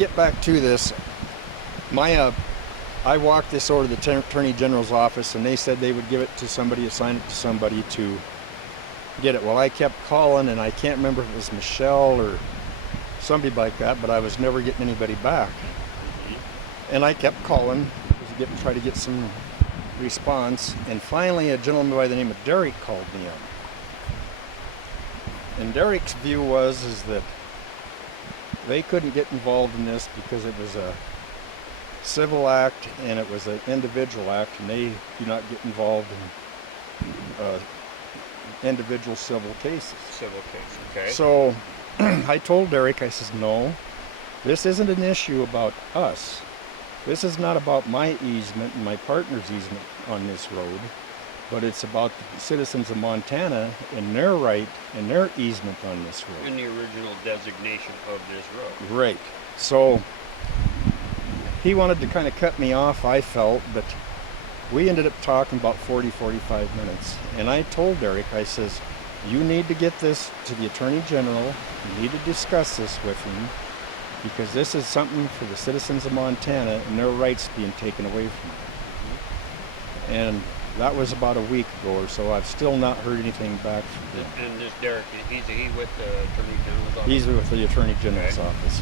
get back to this, I walked this over to the Attorney General's office, and they said they would give it to somebody, assign it to somebody to get it. Well, I kept calling, and I can't remember if it was Michelle or somebody like that, but I was never getting anybody back. And I kept calling to try to get some response, and finally a gentleman by the name of Derek called me up. And Derek's view is that they couldn't get involved in this because it was a civil act and it was an individual act, and they do not get involved in individual civil cases. Civil case, okay. So I told Derek, I says, no, this isn't an issue about us. This is not about my easement and my partner's easement on this road, but it's about the citizens of Montana and their right and their easement on this road. And the original designation of this road. Right. So he wanted to kind of cut me off, I felt, but we ended up talking about 40-45 minutes. And I told Derek, I says, you need to get this to the Attorney General. You need to discuss this with him, because this is something for the citizens of Montana and their rights being taken away from them. And that was about a week ago or so. I've still not heard anything back from him. And this Derek, is he with the Attorney General's office? He's with the Attorney General's office.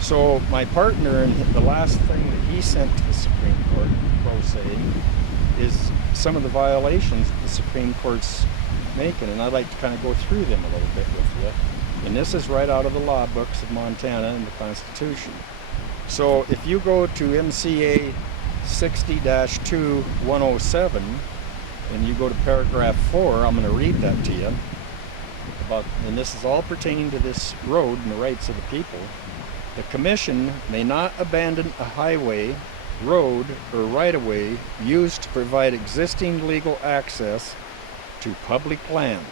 So my partner, and the last thing that he sent to the Supreme Court, pro se, is some of the violations that the Supreme Court's making, and I'd like to kind of go through them a little bit with you. And this is right out of the law books of Montana and the Constitution. So if you go to MCA 60-2-107 and you go to paragraph 4, I'm going to read that to you. And this is all pertaining to this road and the rights of the people. The Commission may not abandon a highway, road, or right-of-way used to provide existing legal access to public land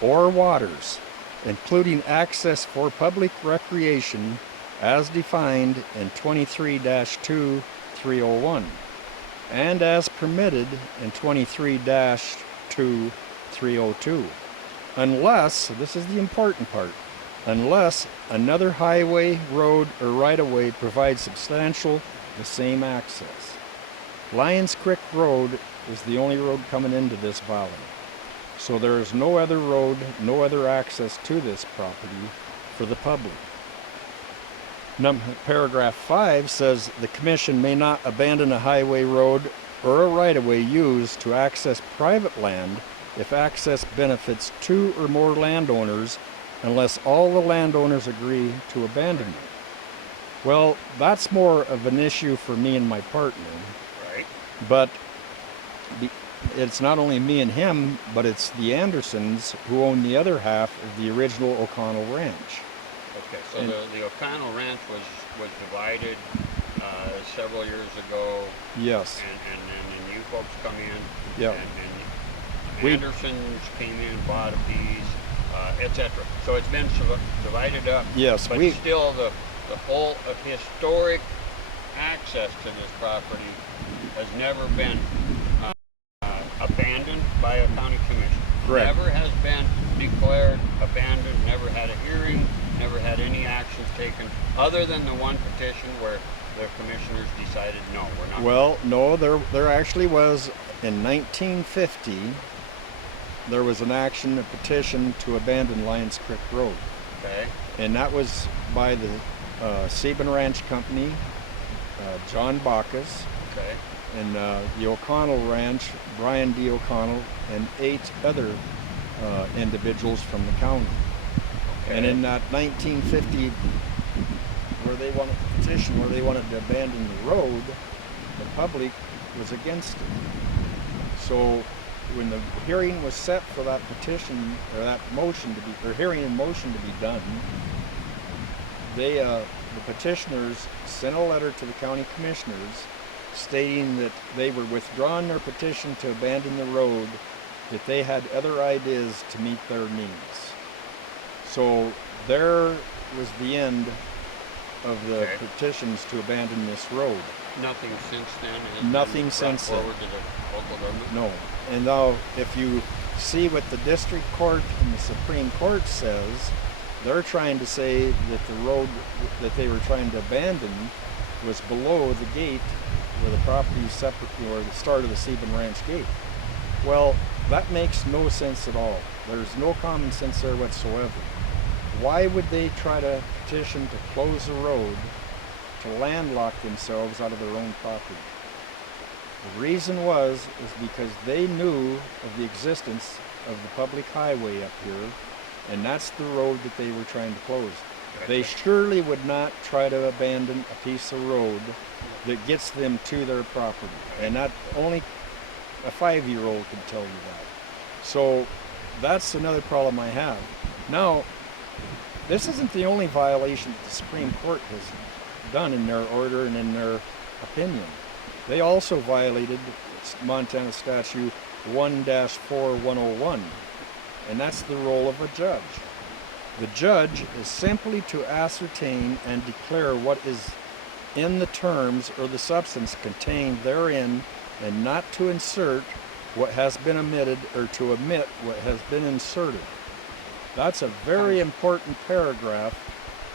or waters, including access for public recreation as defined in 23-2-301 and as permitted in 23-2-302, unless, this is the important part, unless another highway, road, or right-of-way provides substantial the same access. Lyons Creek Road is the only road coming into this valley. So there is no other road, no other access to this property for the public. Paragraph 5 says the Commission may not abandon a highway, road, or a right-of-way used to access private land if access benefits 2 or more landowners, unless all the landowners agree to abandon it. Well, that's more of an issue for me and my partner. Right. But it's not only me and him, but it's the Andersons who own the other half of the original O'Connell Ranch. Okay, so the O'Connell Ranch was divided several years ago. Yes. And then you folks come in. Yeah. And Andersons came in, bought a piece, etc. So it's been divided up. Yes. But still the whole historic access to this property has never been abandoned by a county commission. Correct. Never has been declared abandoned, never had a hearing, never had any actions taken, other than the one petition where the commissioners decided, no, we're not. Well, no, there actually was, in 1950, there was an action, a petition to abandon Lyons Creek Road. Okay. And that was by the Sabin Ranch Company, John Bacchus. Okay. And the O'Connell Ranch, Brian D. O'Connell, and 8 other individuals from the county. Okay. And in that 1950, where they wanted the petition, where they wanted to abandon the road, the public was against it. So when the hearing was set for that petition, or that motion to be, or hearing and motion to be done, they, the petitioners sent a letter to the county commissioners stating that they were withdrawing their petition to abandon the road, that they had other ideas to meet their needs. So there was the end of the petitions to abandon this road. Nothing since then? Nothing since then. Forward to the local government? No. And now, if you see what the district court and the Supreme Court says, they're trying to say that the road that they were trying to abandon was below the gate where the property is separate, or the start of the Sebin Ranch gate. Well, that makes no sense at all. There's no common sense there whatsoever. Why would they try to petition to close the road to landlock themselves out of their own property? The reason is because they knew of the existence of the public highway up here, and that's the road that they were trying to close. They surely would not try to abandon a piece of road that gets them to their property, and that only a 5-year-old could tell you that. So that's another problem I have. Now, this isn't the only violation that the Supreme Court has done in their order and in their opinion. They also violated Montana Statute 1-4101, and that's the role of a judge. The judge is simply to ascertain and declare what is in the terms or the substance contained therein, and not to insert what has been omitted or to omit what has been inserted. That's a very important paragraph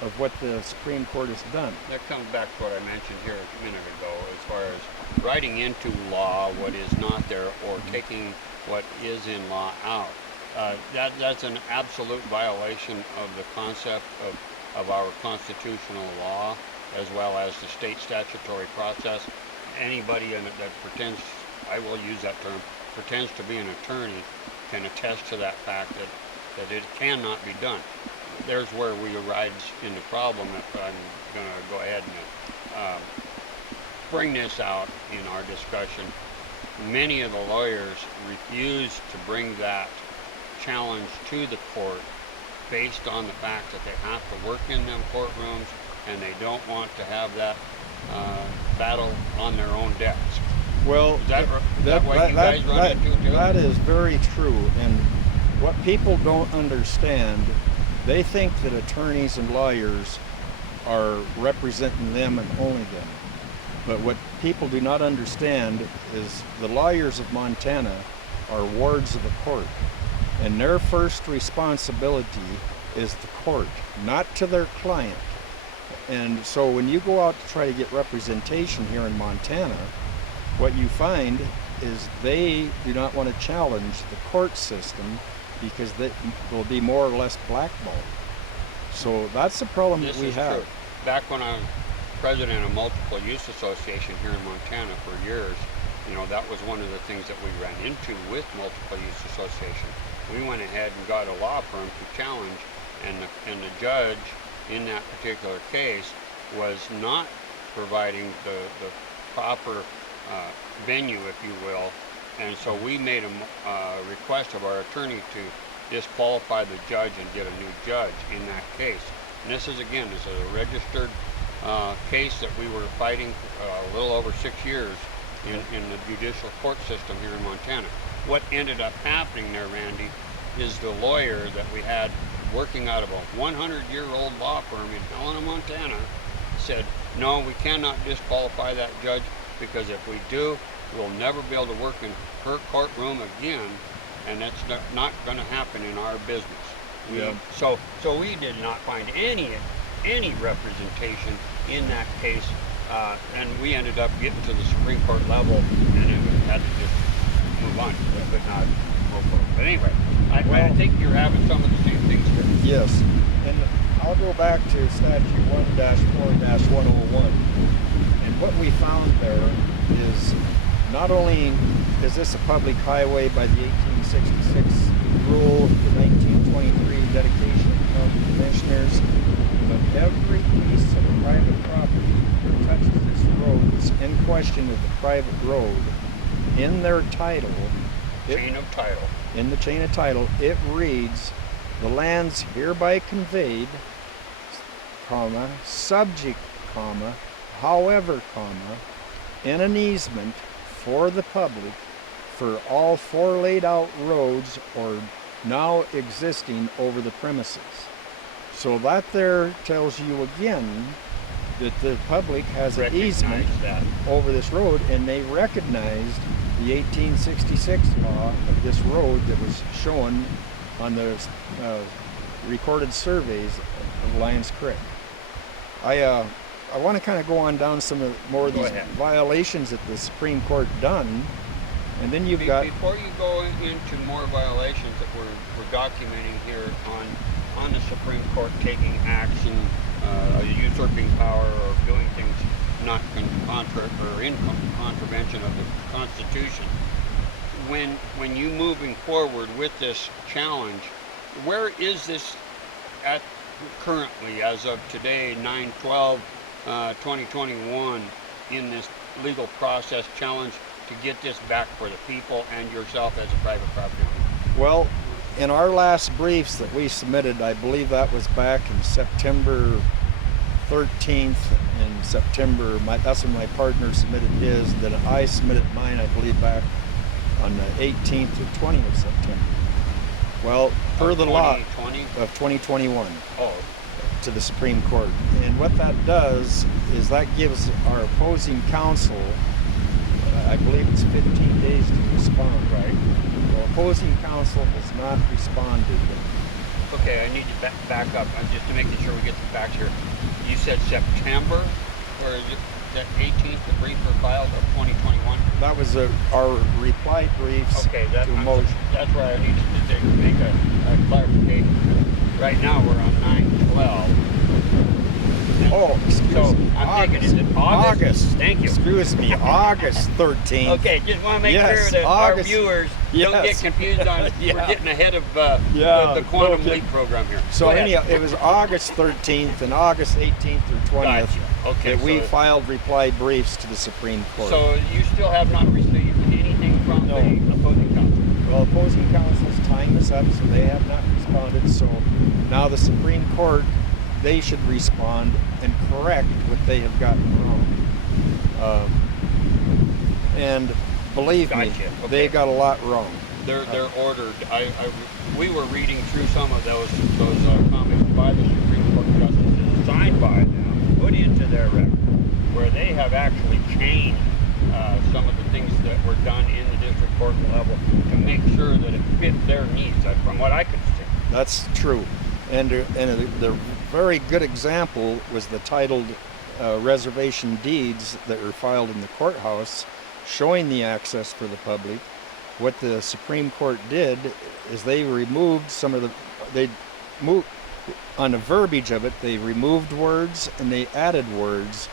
of what the Supreme Court has done. That comes back to what I mentioned here a minute ago, as far as writing into law what is not there, or taking what is in law out. That's an absolute violation of the concept of our constitutional law, as well as the state statutory process. Anybody in it that pretends, I will use that term, pretends to be an attorney can attest to that fact that it cannot be done. There's where we arise in the problem. If I'm going to go ahead and bring this out in our discussion, many of the lawyers refuse to bring that challenge to the court based on the fact that they have to work in them courtrooms, and they don't want to have that battle on their own desk. Well, is that what you guys run into too? That is very true, and what people don't understand, they think that attorneys and lawyers are representing them and only them. But what people do not understand is the lawyers of Montana are wards of the court, and their first responsibility is the court, not to their client. And so when you go out to try to get representation here in Montana, what you find is they do not want to challenge the court system because they will be more or less blackballed. So that's the problem that we have. True. Back when I was president of Multiple Use Association here in Montana for years, that was one of the things that we ran into with Multiple Use Association. We went ahead and got a law firm to challenge, and the judge in that particular case was not providing the proper venue, if you will, and so we made a request of our attorney to disqualify the judge and get a new judge in that case. And this is, again, a registered case that we were fighting a little over 6 years in the judicial court system here in Montana. What ended up happening there, Randy, is the lawyer that we had working out of a 100-year-old law firm in Helena, Montana, said, no, we cannot disqualify that judge, because if we do, we'll never be able to work in her courtroom again, and that's not going to happen in our business. So we did not find any representation in that case, and we ended up getting to the Supreme Court level, and then we had to just move on. We could not go forward. But anyway, I think you're having some of the same things there. Yes, and I'll go back to statute 1-4-101, and what we found there is not only is this a public highway by the 1866 rule, the 1923 dedication of county commissioners, but every piece of private property that touches this road is in question of the private road. In their title, Chain of title. In the chain of title, it reads, the lands hereby conveyed, comma, subject, comma, however, comma, in an easement for the public for all 4 laid out roads or now existing over the premises. So that there tells you again that the public has an easement over this road, and they recognized the 1866 law of this road that was shown on the recorded surveys of Lyons Creek. I want to kind of go on down some of more of Go these ahead. violations that the Supreme Court done, and then you've got. Before you go into more violations that we're documenting here on the Supreme Court taking action, usurping power, or doing things not in contravention of the Constitution. When you moving forward with this challenge, where is this at currently, as of today, 9/12/2021, in this legal process challenge to get this back for the people and yourself as a private property owner? Well, in our last briefs that we submitted, I believe that was back in September 13th in September. That's when my partner submitted his. Then I submitted mine, I believe, back on the 18th or 20th of September. Well, per the law of 2021 to the Supreme Court. And what that does is that gives our opposing counsel, I believe it's 15 days to respond. Right. Well, opposing counsel has not responded. Okay, I need to back up just to make sure we get the facts here. You said September, or is it that 18th the brief were filed of 2021? That was our reply briefs Okay, to a motion. that's where I needed to make a clarification. Right now we're on 9/12. Oh, excuse So me. I'm thinking, is it August? August. Thank you. Excuse me, August 13th. Okay, just want to make Yes, sure that our August. viewers don't Yes. get confused on Yeah. we're getting ahead of Yeah, the Quantum okay. Leap program here. So Go ahead. anyhow, it was August 13th and August 18th or 20th Gotcha. Okay, that we so- filed reply briefs to the Supreme Court. So you still have not received anything from No. the opposing counsel? Well, opposing counsel's time is up, so they have not responded. So now the Supreme Court, they should respond and correct what they have gotten wrong. And believe me, Gotcha. Okay. they got a lot wrong. They're ordered. We were reading through some of those comments by the Supreme Court justices, signed by them, put into their record, where they have actually changed some of the things that were done in the district court level to make sure that it fit their needs, from what I could see. That's true. And the very good example was the titled reservation deeds that were filed in the courthouse showing the access for the public. What the Supreme Court did is they removed on the verbiage of it, they removed words and they added words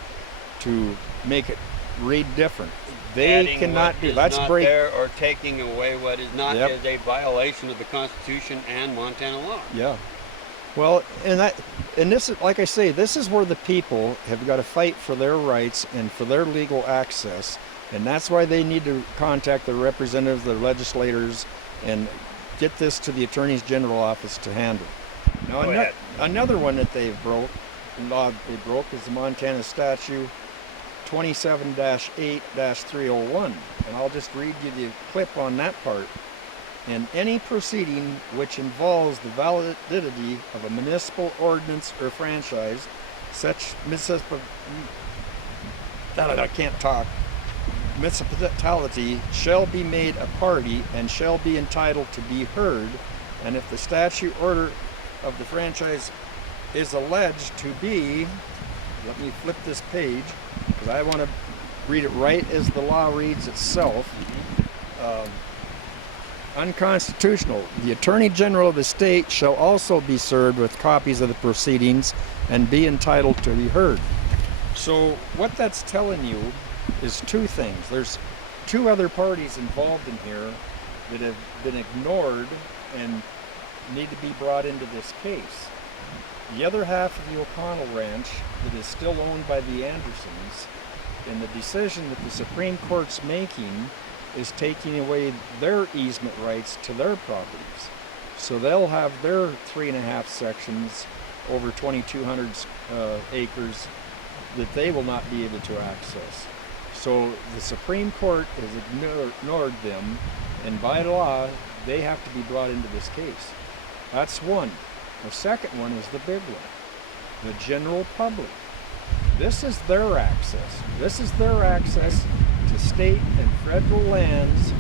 to make it read different. They Adding cannot what do is that's not break. there, or taking away what is not, Yep. is a violation of the Constitution and Montana law. Yeah. Well, and this is, like I say, this is where the people have got to fight for their rights and for their legal access, and that's why they need to contact their representatives, their legislators, and get this to the Attorney General office to handle. Now, Go ahead. another one that they broke is the Montana statute 27-8-301, and I'll just read you the clip on that part. In any proceeding which involves the validity of a municipal ordinance or franchise, such municipality shall be made a party and shall be entitled to be heard, and if the statute order of the franchise is alleged to be, let me flip this page because I want to read it right as the law reads itself. Unconstitutional. The Attorney General of the state shall also be served with copies of the proceedings and be entitled to be heard. So what that's telling you is two things. There's two other parties involved in here that have been ignored and need to be brought into this case. The other half of the O'Connell Ranch that is still owned by the Andersons, and the decision that the Supreme Court's making is taking away their easement rights to their properties. So they'll have their 3.5 sections over 2,200 acres that they will not be able to access. So the Supreme Court has ignored them, and by law, they have to be brought into this case. That's one. The second one is the big one, the general public. This is their access. This is their access to state and federal lands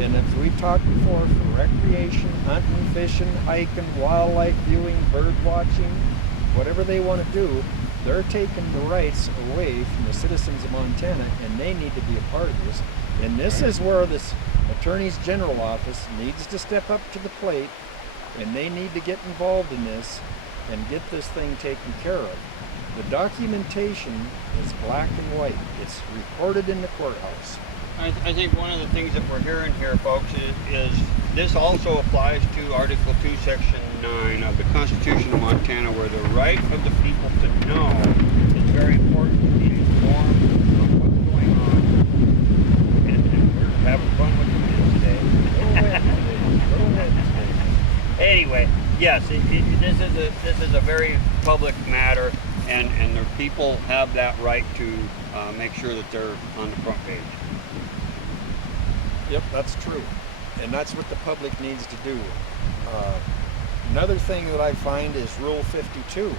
And as we've talked before, for recreation, hunting, fishing, hiking, wildlife viewing, bird watching, whatever they want to do, they're taking the rights away from the citizens of Montana, and they need to be a part of this. And this is where this Attorney's General office needs to step up to the plate, and they need to get involved in this and get this thing taken care of. The documentation is black and white. It's recorded in the courthouse. I think one of the things that we're hearing here, folks, is this also applies to Article 2, Section 9 of the Constitution of Montana, where the right of the people to know is very important to be informed on what's going on. And we're having fun with the wind today. Anyway, yes, this is a very public matter, and the people have that right to make sure that they're on the front page. Yep, that's true. And that's what the public needs to do. Another thing that I find is Rule 52.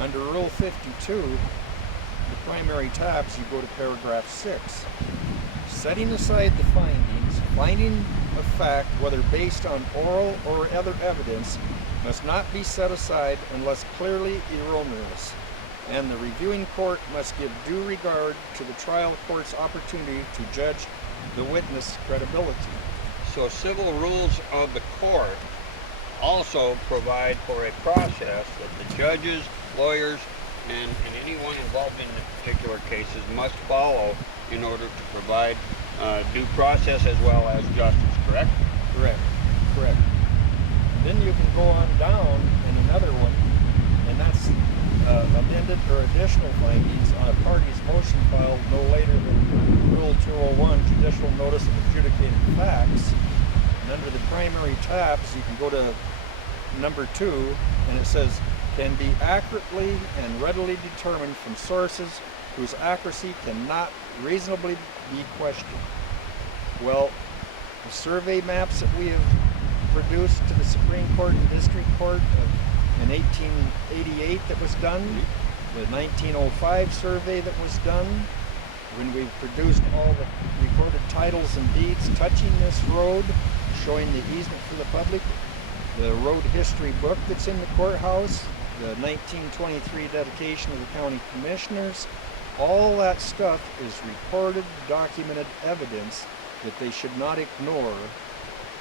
Under Rule 52, the primary tabs, you go to paragraph 6. Setting aside the findings, finding of fact, whether based on oral or other evidence, must not be set aside unless clearly erroneous, and the reviewing court must give due regard to the trial court's opportunity to judge the witness credibility. So civil rules of the court also provide for a process that the judges, lawyers, and anyone involved in the particular cases must follow in order to provide due process as well as justice, correct? Correct. Then you can go on down in another one, and that's amended or additional findings on a party's motion filed no later than Rule 201, Judicial Notice of Adjudicated Facts. And under the primary tabs, you can go to number 2, and it says, can be accurately and readily determined from sources whose accuracy cannot reasonably be questioned. Well, the survey maps that we have produced to the Supreme Court and District Court in 1888 that was done, the 1905 survey that was done, when we produced all the recorded titles and deeds touching this road, showing the easement for the public, the road history book that's in the courthouse, the 1923 dedication of the county commissioners, all that stuff is recorded, documented evidence that they should not ignore.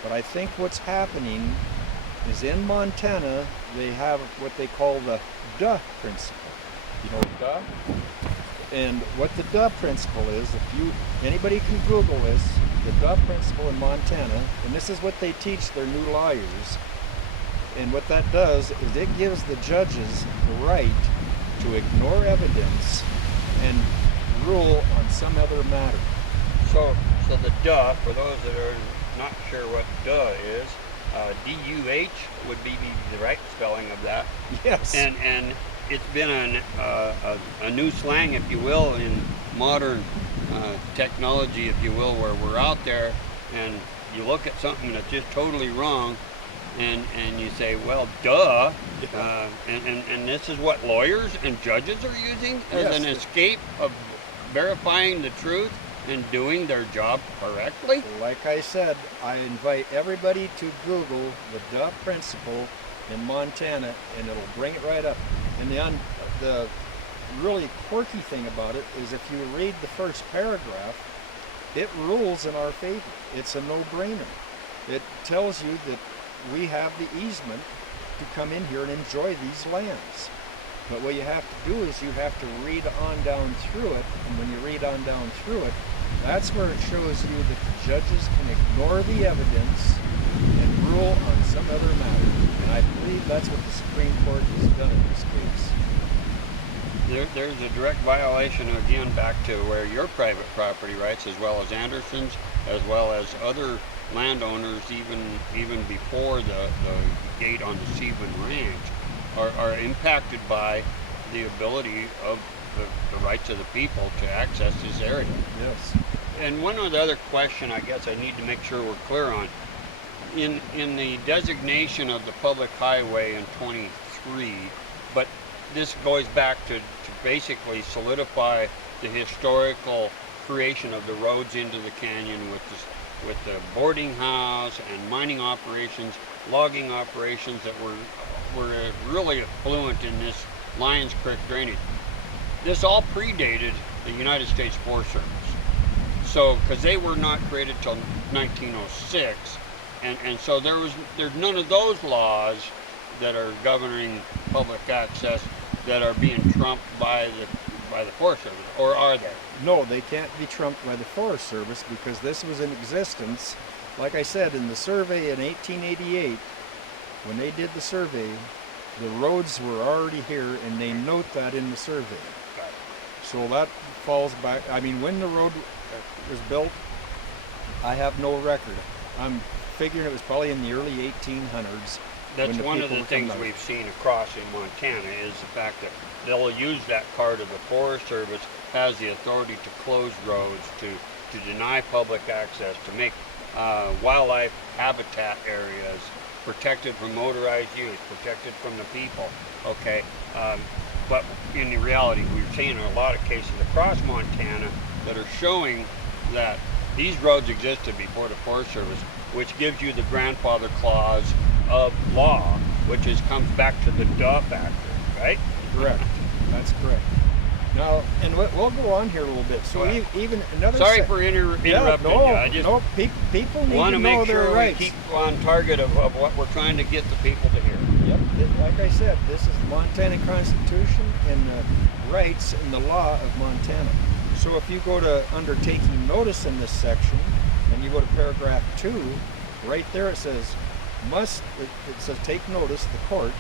But I think what's happening is in Montana, they have what they call the duh principle. You know duh? And what the duh principle is, anybody can Google this, the duh principle in Montana, and this is what they teach their new lawyers. And what that does is it gives the judges the right to ignore evidence and rule on some other matter. So the duh, for those that are not sure what duh is, D-U-H would be the right spelling of that. Yes. And it's been a new slang, if you will, in modern technology, if you will, where we're out there and you look at something that's just totally wrong, and you say, well, duh. Yeah. And this is what lawyers and judges are using as an escape of verifying the truth and doing their job correctly? Like I said, I invite everybody to Google the duh principle in Montana, and it'll bring it right up. And the really quirky thing about it is if you read the first paragraph, it rules in our favor. It's a no-brainer. It tells you that we have the easement to come in here and enjoy these lands. But what you have to do is you have to read on down through it, and when you read on down through it, that's where it shows you that the judges can ignore the evidence and rule on some other matter. And I believe that's what the Supreme Court has done in this case. There's a direct violation, again, back to where your private property rights, as well as Anderson's, as well as other landowners, even before the gate on the Sebin Ranch, are impacted by the ability of the rights of the people to access this area. Yes. And one other question I guess I need to make sure we're clear on. In the designation of the public highway in 23, but this goes back to basically solidify the historical creation of the roads into the canyon with the boarding house and mining operations, logging operations that were really affluent in this Lyons Creek drainage. This all predated the United States Forest Service. So, because they were not created till 1906, and so there's none of those laws that are governing public access that are being trumped by the Forest Service, or are they? No, they can't be trumped by the Forest Service because this was in existence. Like I said, in the survey in 1888, when they did the survey, the roads were already here, and they note that in the survey. So that falls back. I mean, when the road was built, I have no record. I'm figuring it was probably in the early 1800s. That's one of the things we've seen across in Montana is the fact that they'll use that card of the Forest Service has the authority to close roads, to deny public access, to make wildlife habitat areas protected from motorized use, protected from the people. Okay, but in reality, we're seeing a lot of cases across Montana that are showing that these roads existed before the Forest Service, which gives you the grandfather clause of law, which comes back to the Duh factor, right? Correct. That's correct. Now, and we'll go on here a little bit. So even another. Sorry for interrupting you. I just people need want to to know make their sure rights. we keep on target of what we're trying to get the people to hear. Yep. Like I said, this is the Montana Constitution and the rights and the law of Montana. So if you go to undertaking notice in this section, and you go to paragraph 2, right there it says it says take notice. The court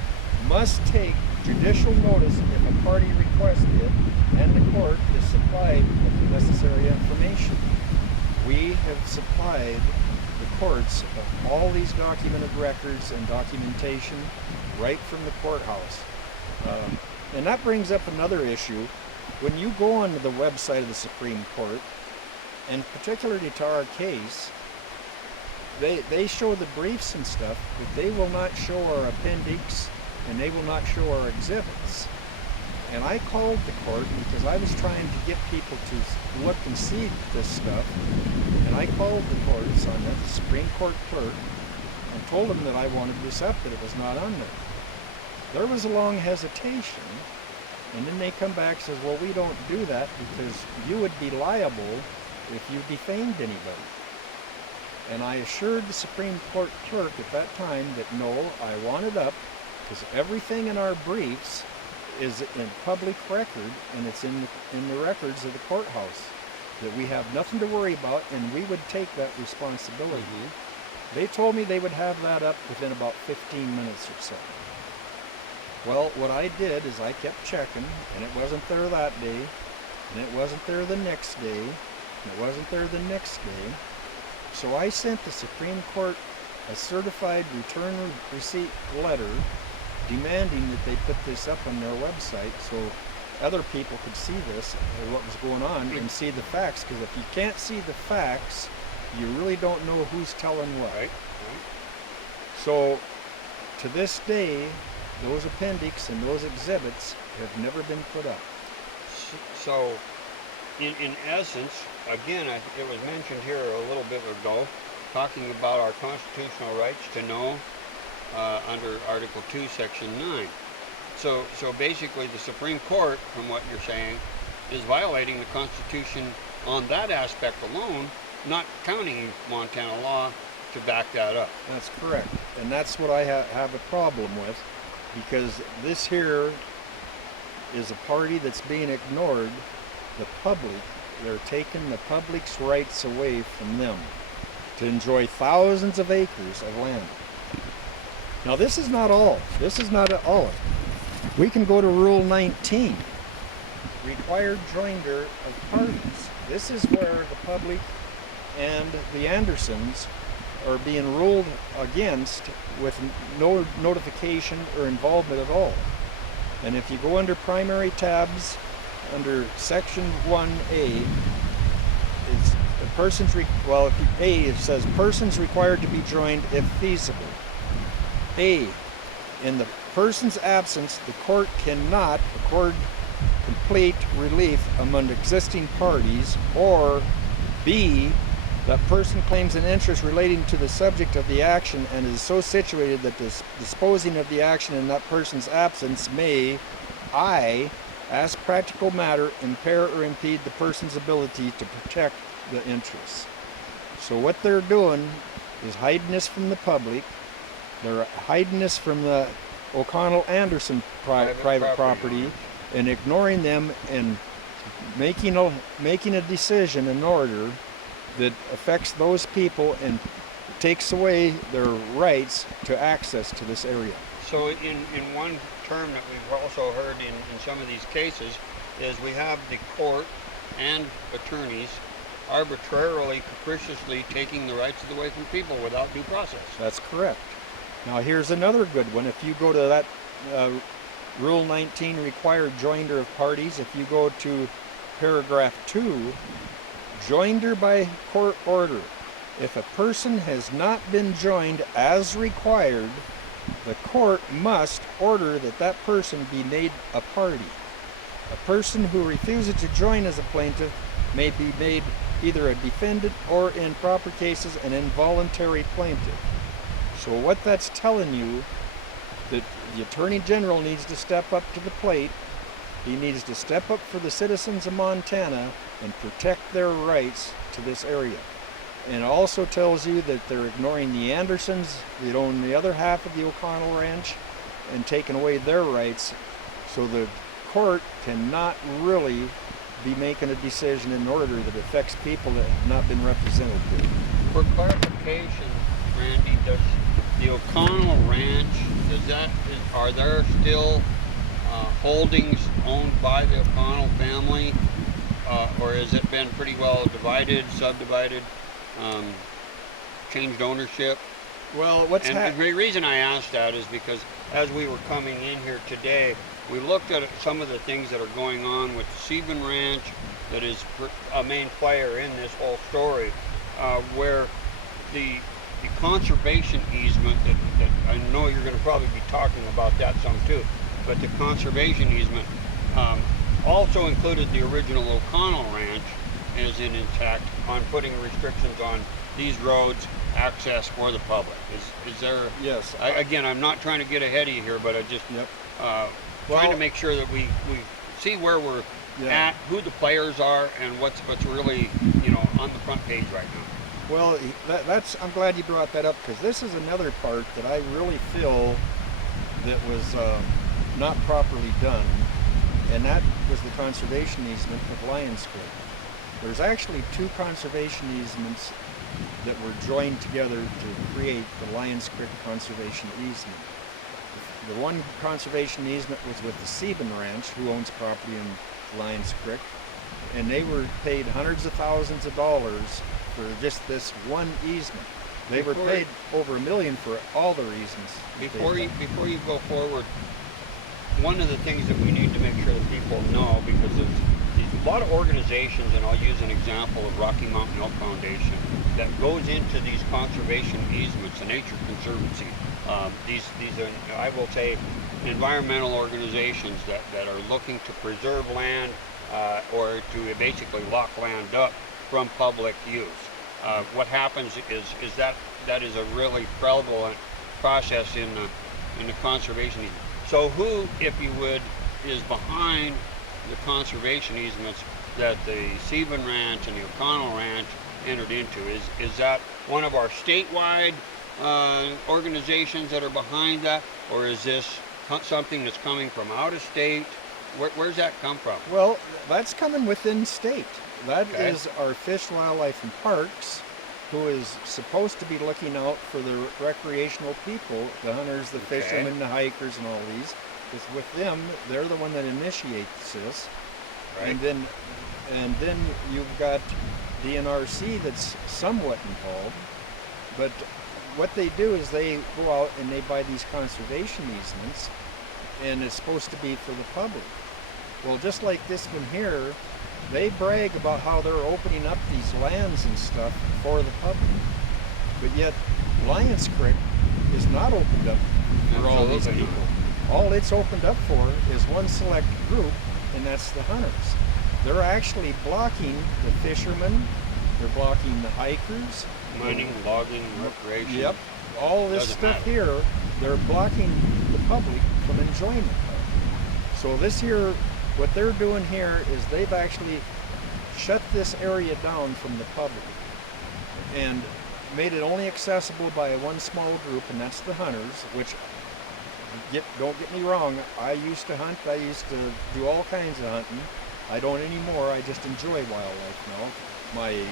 must take judicial notice if a party requests it, and the court is supplied with the necessary information. We have supplied the courts of all these documented records and documentation right from the courthouse. And that brings up another issue. When you go onto the website of the Supreme Court, and particularly to our case, they show the briefs and stuff, but they will not show our appendix, and they will not show our exhibits. And I called the court because I was trying to get people to look and see this stuff. And I called the courts on it, the Supreme Court clerk, and told them that I wanted this up, that it was not on there. There was a long hesitation, and then they come back and says, well, we don't do that because you would be liable if you defamed anybody. And I assured the Supreme Court clerk at that time that no, I want it up because everything in our briefs is in public record, and it's in the records of the courthouse, that we have nothing to worry about, and we would take that responsibility. Mm-hmm. They told me they would have that up within about 15 minutes or so. Well, what I did is I kept checking, and it wasn't there that day, and it wasn't there the next day, and it wasn't there the next day. So I sent the Supreme Court a certified return receipt letter demanding that they put this up on their website so other people could see this and what was going on and see the facts. Because if you can't see the facts, you really don't know who's telling what. Right. So to this day, those appendix and those exhibits have never been put up. So in essence, again, it was mentioned here a little bit ago, talking about our constitutional rights to know under Article 2, Section 9. So basically the Supreme Court, from what you're saying, is violating the Constitution on that aspect alone, not counting Montana law to back that up. That's correct. And that's what I have a problem with, because this here is a party that's being ignored, the public. They're taking the public's rights away from them to enjoy thousands of acres of land. Now this is not all. This is not all. We can go to Rule 19, required joinder of parties. This is where the public and the Andersons are being ruled against with no notification or involvement at all. And if you go under primary tabs, under Section 1A, it's the persons, it says persons required to be joined if feasible. A, in the person's absence, the court cannot accord complete relief among existing parties, or B, That person claims an interest relating to the subject of the action and is so situated that disposing of the action in that person's absence may, I, as practical matter, impair or impede the person's ability to protect the interests. So what they're doing is hiding this from the public. They're hiding this from the O'Connell-Anderson private property and ignoring them and making a decision in order that affects those people and takes away their rights to access to this area. So in one term that we've also heard in some of these cases is we have the court and attorneys arbitrarily, capriciously taking the rights away from people without due process. That's correct. Now here's another good one. If you go to that Rule 19 required joinder of parties, if you go to paragraph 2, joinder by court order. If a person has not been joined as required, the court must order that that person be made a party. A person who refuses to join as a plaintiff may be made either a defendant or, in proper cases, an involuntary plaintiff. So what that's telling you, that the Attorney General needs to step up to the plate. He needs to step up for the citizens of Montana and protect their rights to this area. And it also tells you that they're ignoring the Andersons that own the other half of the O'Connell Ranch and taking away their rights. So the court cannot really be making a decision in order that affects people that have not been represented here. For clarification, Randy, does the O'Connell Ranch, are there still holdings owned by the O'Connell family, or has it been pretty well divided, subdivided, changed ownership? Well, and the reason I asked that is because as we were coming in here today, we looked at some of the things that are going on with the Sebin Ranch that is a main player in this whole story, where the conservation easement that I know you're going to probably be talking about that some too, but the conservation easement also included the original O'Connell Ranch is intact on putting restrictions on these roads, access for the public. Is there? Yes. Again, I'm not trying to get ahead of you here, but I just trying to make sure that we see where we're at, who the players are, and what's really on the front page right now. Well, I'm glad you brought that up, because this is another part that I really feel that was not properly done, and that was the conservation easement of Lyons Creek. There's actually 2 conservation easements that were joined together to create the Lyons Creek conservation easement. The one conservation easement was with the Sebin Ranch, who owns property in Lyons Creek, and they were paid hundreds of thousands of dollars for just this one easement. They were paid over $1 million for all their easements. Before you go forward, one of the things that we need to make sure that people know, because there's a lot of organizations, and I'll use an example of Rocky Mountain Elk Foundation, that goes into these conservation easements, the Nature Conservancy. These are, I will say, environmental organizations that are looking to preserve land or to basically lock land up from public use. What happens is that is a really prevalent process in the conservation easement. So who, if you would, is behind the conservation easements that the Sebin Ranch and the O'Connell Ranch entered into? Is that one of our statewide organizations that are behind that, or is this something that's coming from out of state? Where's that come from? Well, that's coming within state. That is our Fish, Wildlife, and Parks, who is supposed to be looking out for the recreational people, the hunters, the fishermen, the hikers, and all these. Because with them, they're the one that initiates this. Right. And then you've got the NRC that's somewhat involved. But what they do is they go out and they buy these conservation easements, and it's supposed to be for the public. Well, just like this one here, they brag about how they're opening up these lands and stuff for the public. But yet, Lyons Creek is not opened up for all these people. All it's opened up for is one select group, and that's the hunters. They're actually blocking the fishermen, They're blocking the hikers. Mining, logging, recreation. Yep. All this Doesn't stuff matter. here, they're blocking the public from enjoyment of. So this here, what they're doing here is they've actually shut this area down from the public and made it only accessible by one small group, and that's the hunters, which don't get me wrong, I used to hunt, I used to do all kinds of hunting. I don't anymore, I just enjoy wildlife now, my age.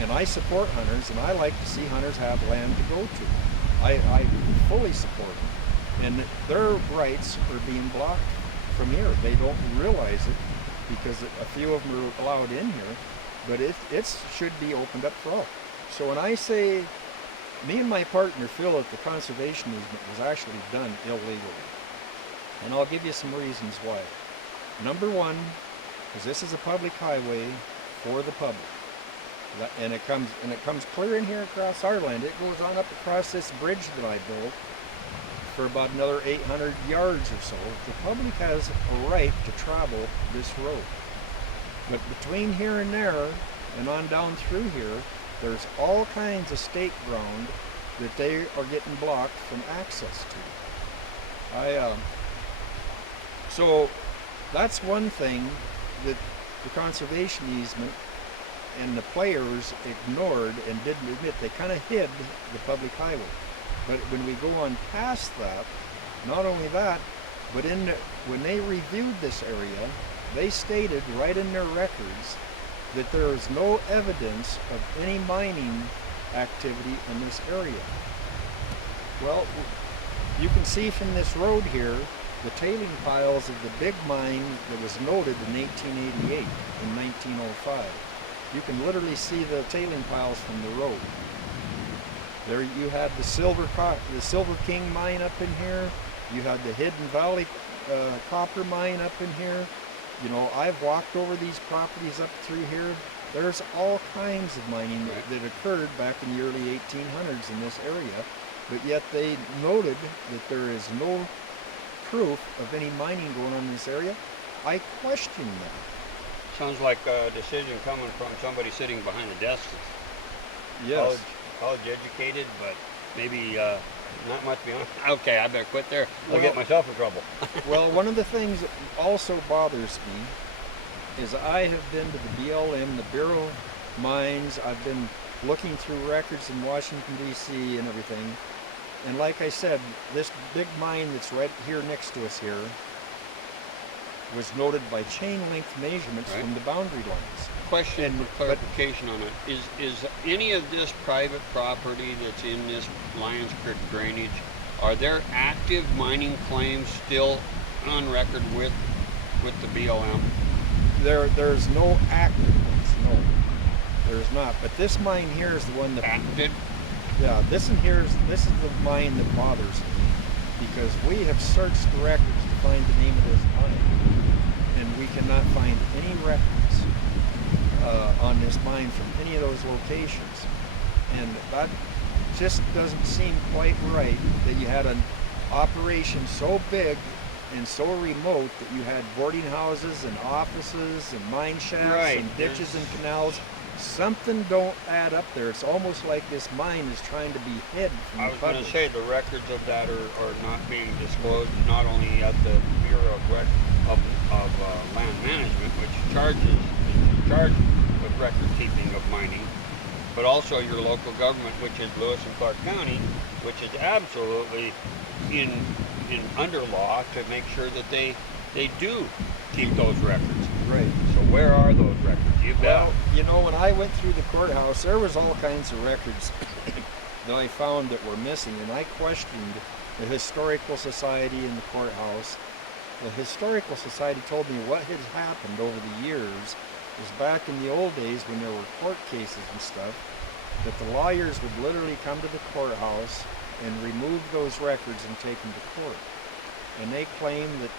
And I support hunters, and I like to see hunters have land to go to. I fully support them. And their rights are being blocked from here. They don't realize it because a few of them are allowed in here, but it should be opened up for all. So when I say, me and my partner feel that the conservation easement was actually done illegally. And I'll give you some reasons why. Number one, because this is a public highway for the public. And it comes clear in here across our land. It goes on up across this bridge that I built for about another 800 yards or so. The public has a right to travel this road. But between here and there, and on down through here, there's all kinds of state ground that they are getting blocked from access to. So that's one thing that the conservation easement and the players ignored and didn't admit. They kind of hid the public highway. But when we go on past that, not only that, but when they reviewed this area, they stated right in their records that there is no evidence of any mining activity in this area. Well, you can see from this road here the tailing piles of the big mine that was noted in 1888 and 1905. You can literally see the tailing piles from the road. There you had the Silver King mine up in here. You had the Hidden Valley copper mine up in here. You know, I've walked over these properties up through here. There's all kinds of mining that occurred back in the early 1800s in this area, but yet they noted that there is no proof of any mining going on in this area. I question that. Sounds like a decision coming from somebody sitting behind a desk. Yes. College educated, but maybe not much beyond. Okay, I better quit there. I'll Well, get myself in trouble. Well, one of the things that also bothers me is I have been to the BLM, the Bureau of Mines. I've been looking through records in Washington, D.C. and everything. And like I said, this big mine that's right here next to us here was noted by chain length measurements from the boundary lines. Question for clarification on it. Is any of this private property that's in this Lyons Creek drainage, are there active mining claims still on record with the BLM? There's no active ones, no. There's not. But this mine here is the one that Acted? Yeah, this is the mine that bothers me, because we have searched the records to find the name of this mine, and we cannot find any records on this mine from any of those locations. And that just doesn't seem quite right, that you had an operation so big and so remote that you had boarding houses and offices and mine shafts and ditches and canals. Something don't add up there. It's almost like this mine is trying to be hid from I the was going public. to say the records of that are not being disclosed, not only at the Bureau of Land Management, which is charged with record keeping of mining, but also your local government, which is Lewis and Clark County, which is absolutely in under law to make sure that they do keep those records. Right. So where are those records? You bet. Well, you know, when I went through the courthouse, there was all kinds of records that I found that were missing, and I questioned the Historical Society in the courthouse. The Historical Society told me what had happened over the years was back in the old days when there were court cases and stuff, that the lawyers would literally come to the courthouse and remove those records and take them to court. And they claimed that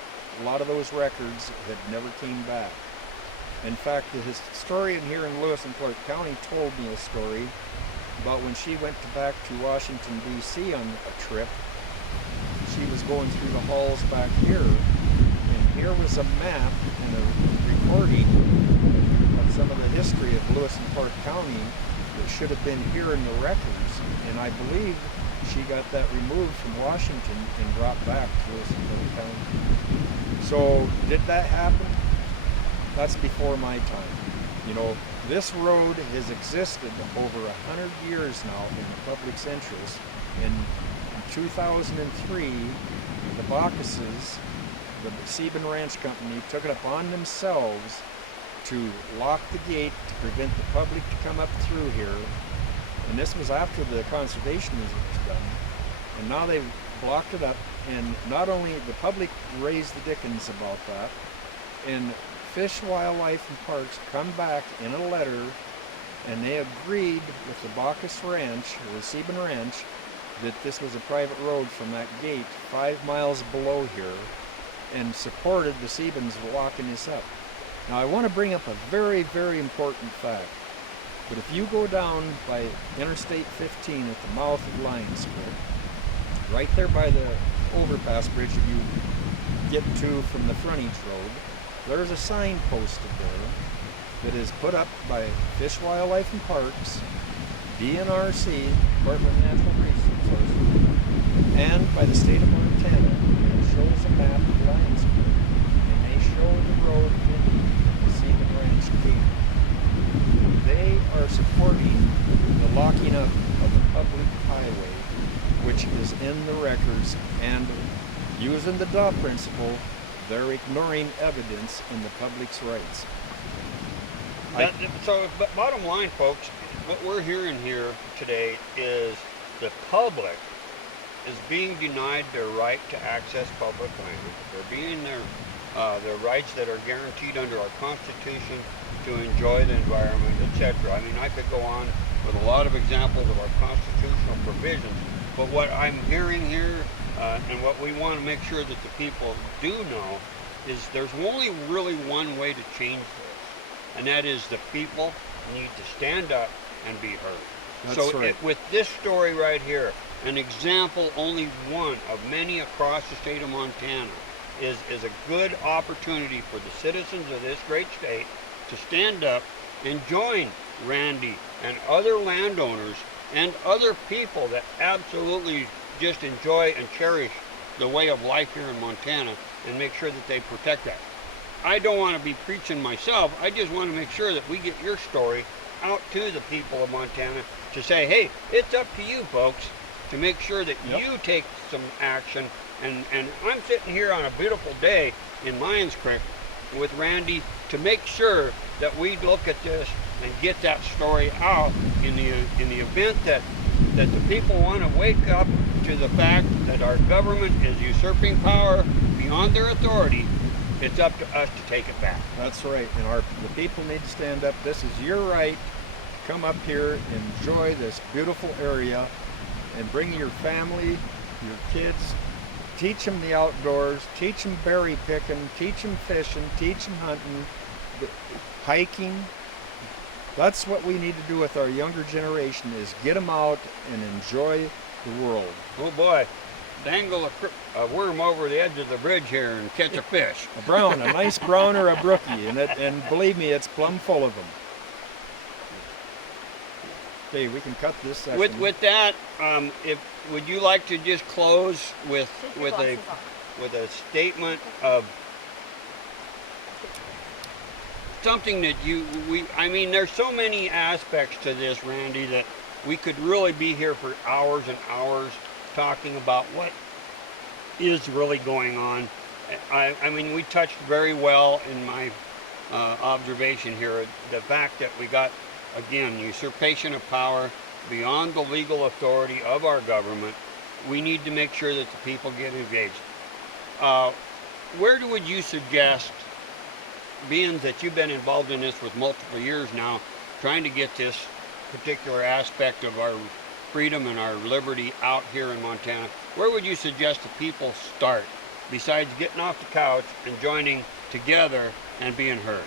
a lot of those records had never came back. In fact, the historian here in Lewis and Clark County told me a story about when she went back to Washington, D.C. on a trip. She was going through the halls back here, and here was a map and a recording of some of the history of Lewis and Clark County that should have been here in the records. And I believe she got that removed from Washington and brought back to Lewis and Clark County. So did that happen? That's before my time. You know, this road has existed over 100 years now in the public's interest. In 2003, the Bacchuses, the Sebin Ranch Company, took it upon themselves to lock the gate to prevent the public to come up through here. And this was after the conservation was done. And now they've blocked it up, and not only the public raised the dickens about that, and Fish, Wildlife, and Parks come back in a letter, and they agreed with the Bacchus Ranch, or the Sebin Ranch, that this was a private road from that gate 5 miles below here, and supported the Sebins locking this up. Now I want to bring up a very, very important fact. But if you go down by Interstate 15 at the mouth of Lyons, right there by the overpass bridge that you get to from the frontage road, there's a sign posted there that is put up by Fish, Wildlife, and Parks, DNRC, Department of Natural Resources, and by the state of Montana. And it shows a map of Lyons, and they show the road in the Sebin Ranch gate. They are supporting the locking up of the public highway, which is in the records, and using the DA principle, they're ignoring evidence in the public's rights. But bottom line, folks, what we're hearing here today is the public is being denied their right to access public land. They're being their rights that are guaranteed under our Constitution to enjoy the environment, etc. I mean, I could go on with a lot of examples of our constitutional provisions, but what I'm hearing here and what we want to make sure that the people do know is there's only really one way to change this, and that is the people need to stand up and be heard. That's right. With this story right here, an example, only one of many across the state of Montana, is a good opportunity for the citizens of this great state to stand up and join Randy and other landowners and other people that absolutely just enjoy and cherish the way of life here in Montana, and make sure that they protect that. I don't want to be preaching myself. I just want to make sure that we get your story out to the people of Montana to say, hey, it's up to you folks to make sure that you take some action. And I'm sitting here on a beautiful day in Lyons Creek with Randy to make sure that we look at this and get that story out in the event that the people want to wake up to the fact that our government is usurping power beyond their authority. It's up to us to take it back. That's right, and the people need to stand up. This is your right to come up here, enjoy this beautiful area, and bring your family, your kids, teach them the outdoors, teach them berry picking, teach them fishing, teach them hunting, hiking. That's what we need to do with our younger generation, is get them out and enjoy the world. Oh boy, dangle a worm over the edge of the bridge here and catch a fish. A nice brown or a brookie, and believe me, it's plumb full of them. Okay, we can cut this section. With that, would you like to just close with a statement of something that I mean, there's so many aspects to this, Randy, that we could really be here for hours and hours talking about what is really going on. I mean, we touched very well in my observation here the fact that we got, again, usurpation of power beyond the legal authority of our government. We need to make sure that the people get engaged. Where would you suggest, being that you've been involved in this for multiple years now, trying to get this particular aspect of our freedom and our liberty out here in Montana, where would you suggest the people start, besides getting off the couch and joining together and being heard?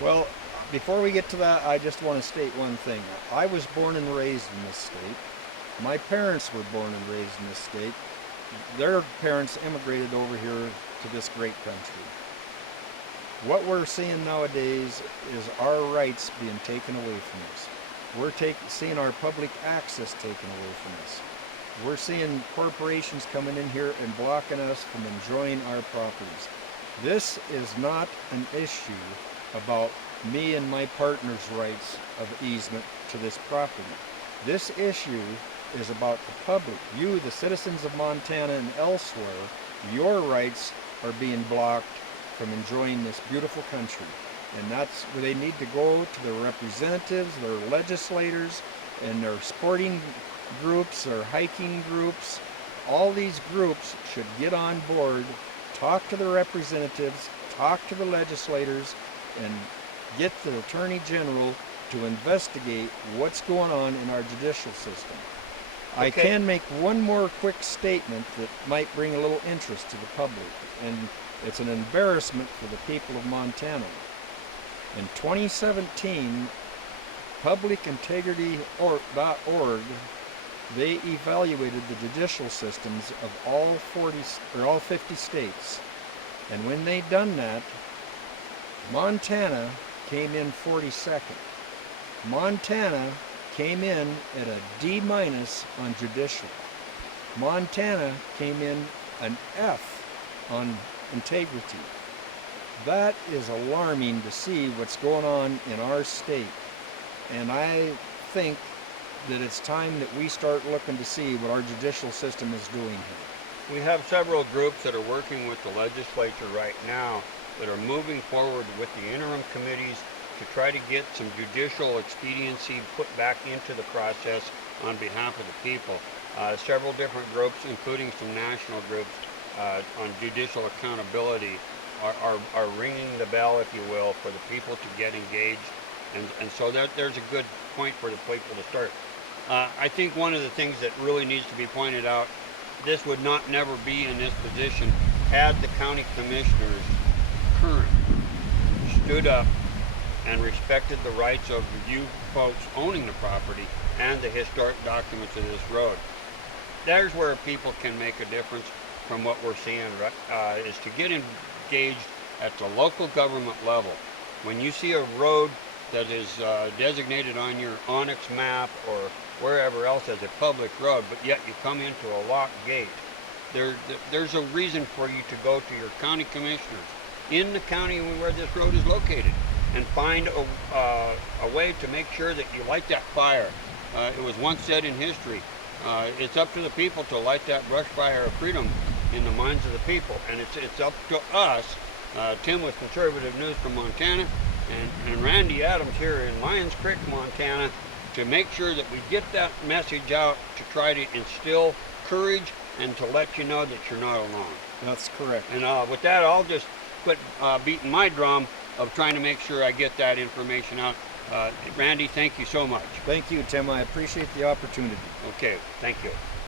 Well, before we get to that, I just want to state one thing. I was born and raised in this state. My parents were born and raised in this state. Their parents immigrated over here to this great country. What we're seeing nowadays is our rights being taken away from us. We're seeing our public access taken away from us. We're seeing corporations coming in here and blocking us from enjoying our properties. This is not an issue about me and my partner's rights of easement to this property. This issue is about the public. You, the citizens of Montana and elsewhere, your rights are being blocked from enjoying this beautiful country. And that's where they need to go to their representatives, their legislators, and their sporting groups, their hiking groups. All these groups should get on board, talk to the representatives, talk to the legislators, and get the Attorney General to investigate what's going on in our judicial system. I Okay. can make one more quick statement that might bring a little interest to the public, and it's an embarrassment for the people of Montana. In 2017, publicintegrity.org, they evaluated the judicial systems of all 50 states. And when they done that, Montana came in 42nd. Montana came in at a D- on judicial. Montana came in an F on integrity. That is alarming to see what's going on in our state. And I think that it's time that we start looking to see what our judicial system is doing here. We have several groups that are working with the legislature right now that are moving forward with the interim committees to try to get some judicial expediency put back into the process on behalf of the people. Several different groups, including some national groups on judicial accountability, are ringing the bell, if you will, for the people to get engaged. And so there's a good point for the people to start. I think one of the things that really needs to be pointed out, this would never be in this position had the county commissioners current stood up and respected the rights of you folks owning the property and the historic documents of this road. There's where people can make a difference from what we're seeing, is to get engaged at the local government level. When you see a road that is designated on your Onyx map or wherever else as a public road, but yet you come into a locked gate, there's a reason for you to go to your county commissioners in the county where this road is located and find a way to make sure that you light that fire. It was once said in history, it's up to the people to light that brush fire of freedom in the minds of the people, and it's up to us, Tim with Conservative News from Montana, and Randy Adams here in Lyons Creek, Montana, to make sure that we get that message out to try to instill courage and to let you know that you're not alone. That's correct. And with that, I'll just quit beating my drum of trying to make sure I get that information out. Randy, thank you so much. Thank you, Tim. I appreciate the opportunity. Okay, thank you.